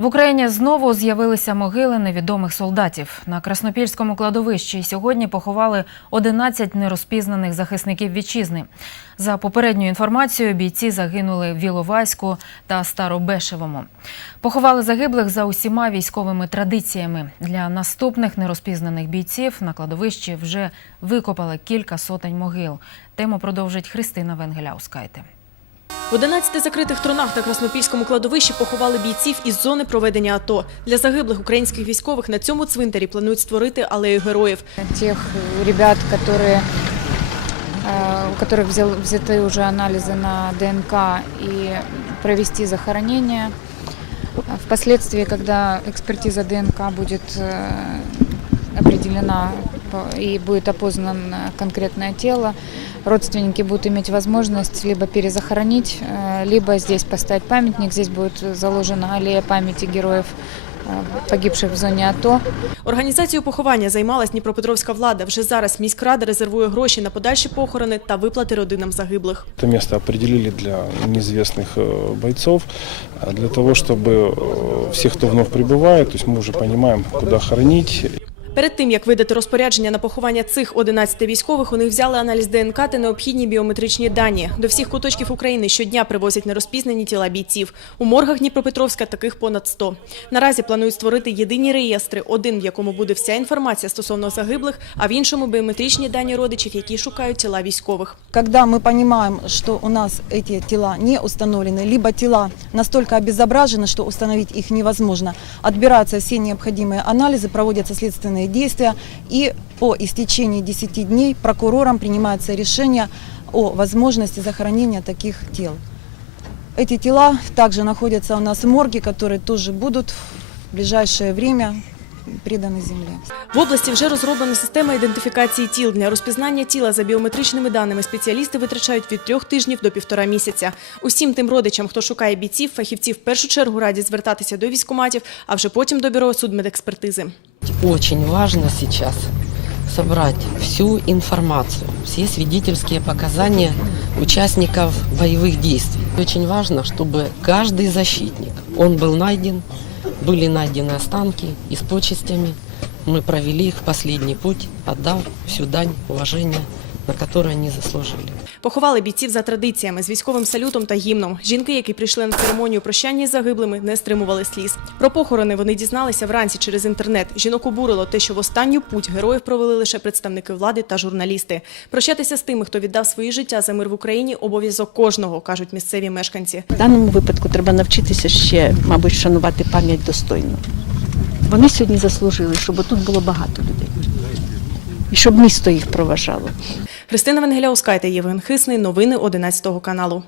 В Україні знову з'явилися могили невідомих солдатів. На Краснопільському кладовищі сьогодні поховали 11 нерозпізнаних захисників вітчизни. За попередньою інформацією, бійці загинули в Іловайську та Старобешевому. Поховали загиблих за усіма військовими традиціями. Для наступних нерозпізнаних бійців на кладовищі вже викопали кілька сотень могил. Тему продовжить Христина Венгеляускайте. В 11 закритих тронах на Краснопільському кладовищі поховали бійців із зони проведення АТО. Для загиблих українських військових на цьому цвинтарі планують створити алею героїв. тех ребят, которые, э, у которых взял- взяты уже анализы на ДНК и провести захоронение. А Впоследствии, когда экспертиза ДНК будет э, определена по- и будет опознано конкретное тело, родственники будут иметь возможность либо перезахоронить, э, либо здесь поставить памятник. Здесь будет заложена аллея памяти героев, э, погибших в зоне АТО. Організацією поховання займалась Дніпропетровська влада. Вже зараз міськрада резервує гроші на подальші похорони та виплати родинам загиблих. Это место определили для неизвестных э, бойцов, а для того, чтобы э, все, кто вновь прибывает, то есть мы уже понимаем, куда хоронить, Перед тим як видати розпорядження на поховання цих 11 військових, у них взяли аналіз ДНК та необхідні біометричні дані. До всіх куточків України щодня привозять нерозпізнані тіла бійців. У моргах Дніпропетровська таких понад 100. Наразі планують створити єдині реєстри, один в якому буде вся інформація стосовно загиблих, а в іншому біометричні дані родичів, які шукають тіла військових. Когда мы понимаем, что у нас эти тела не установлены, либо тела настолько обезображены, что установить их невозможно, отбираются все необходимые анализы, проводятся следственные действия, и по истечении 10 дней прокурором принимается решение о возможности захоронения таких тел. Эти тела также находятся у нас в морге, которые тоже будут в ближайшее время преданы земле. В області вже розроблена система ідентифікації тіл. Для розпізнання тіла за біометричними даними спеціалісти витрачають від трьох тижнів до півтора місяця. Усім тим родичам, хто шукає бійців, фахівці в першу чергу радять звертатися до військкоматів, а вже потім до бюро судмедекспертизи. Очень важно сейчас собрать всю информацию, все свидетельские показания участников боевых действий. Очень важно, чтобы каждый защитник, он был найден, были найдены останки и с почестями. Мы провели их в последний путь, отдав всю дань уважения, на которую они заслужили. Поховали бійців за традиціями з військовим салютом та гімном. Жінки, які прийшли на церемонію прощання із загиблими, не стримували сліз. Про похорони вони дізналися вранці через інтернет. Жінок обурило те, що в останню путь героїв провели лише представники влади та журналісти. Прощатися з тими, хто віддав свої життя за мир в Україні, обов'язок кожного, кажуть місцеві мешканці. В даному випадку треба навчитися ще, мабуть, шанувати пам'ять достойно. Вони сьогодні заслужили, щоб тут було багато людей. І щоб місто їх проважало. Христина Венгеляускайте, Євген Хисний. Новини 11 каналу.